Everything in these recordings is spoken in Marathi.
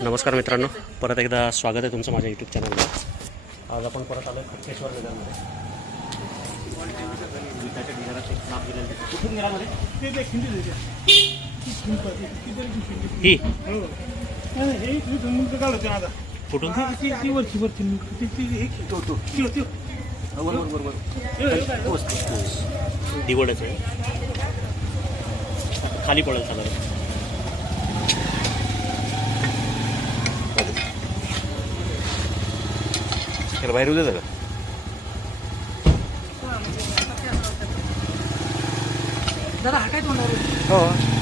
नमस्कार मित्रांनो परत एकदा स्वागत आहे तुमचं माझ्या यूट्यूब चॅनलवर आज आपण परत आलो खडकेश्वर नगरमध्ये. कुठून दिवडच आहे खाली पडेल सगळं तर बाहेर उद्या का जरा हटाय तोंडावर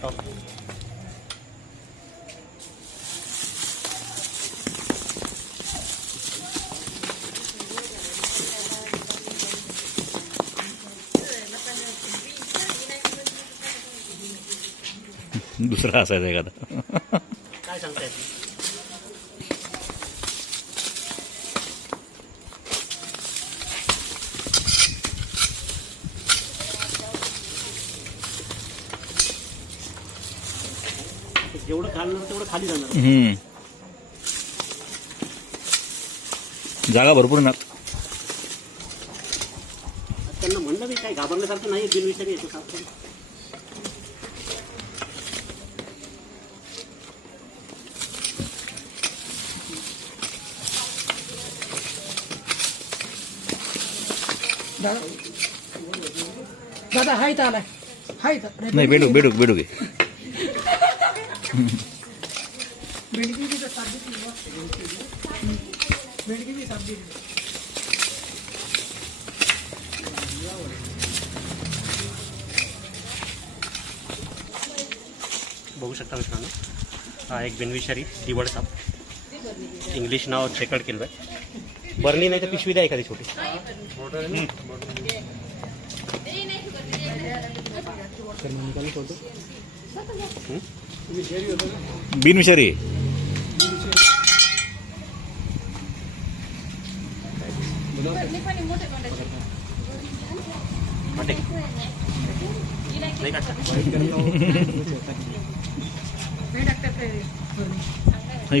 हो दुसरा असायचा एखादा काय सांगताय जेवढं तेवढं खाली जाणार. हम्म. जागा भरपूर ना. त्यांना म्हणलं मी काय घाबरण्यासारखं नाही बिनविषारी येतो सापडून दादा दादा हाय आलाय. हाय नाही बेडूक बेडूक बेडूक आहे बघू शकता मित्रांनो. हा एक बिनविषारी दिवड साप. इंग्लिश नाव चेकड आहे बर्नी नाही तर पिशवी द्या एखादी छोटी. बिनविषारी वाटे नाही काढता बेड टाकतात काय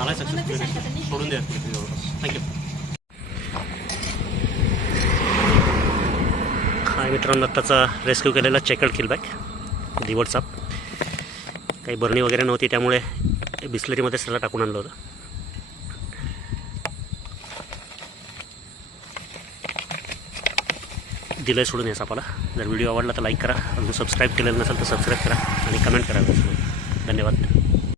झाला सक्सेसफुल सोडून द्या. थँक्यू हाय मित्रांनो आत्ताचा रेस्क्यू केलेला चेकड किलबॅक दिवडचा काही बरणी वगैरे नव्हती त्यामुळे बिस्लरीमध्ये त्याला टाकून आणलं होतं. दिलं सोडून या सापाला जर व्हिडिओ आवडला तर लाईक करा. अजून सबस्क्राईब केलेलं नसेल तर सबस्क्राईब करा आणि कमेंट करा. धन्यवाद.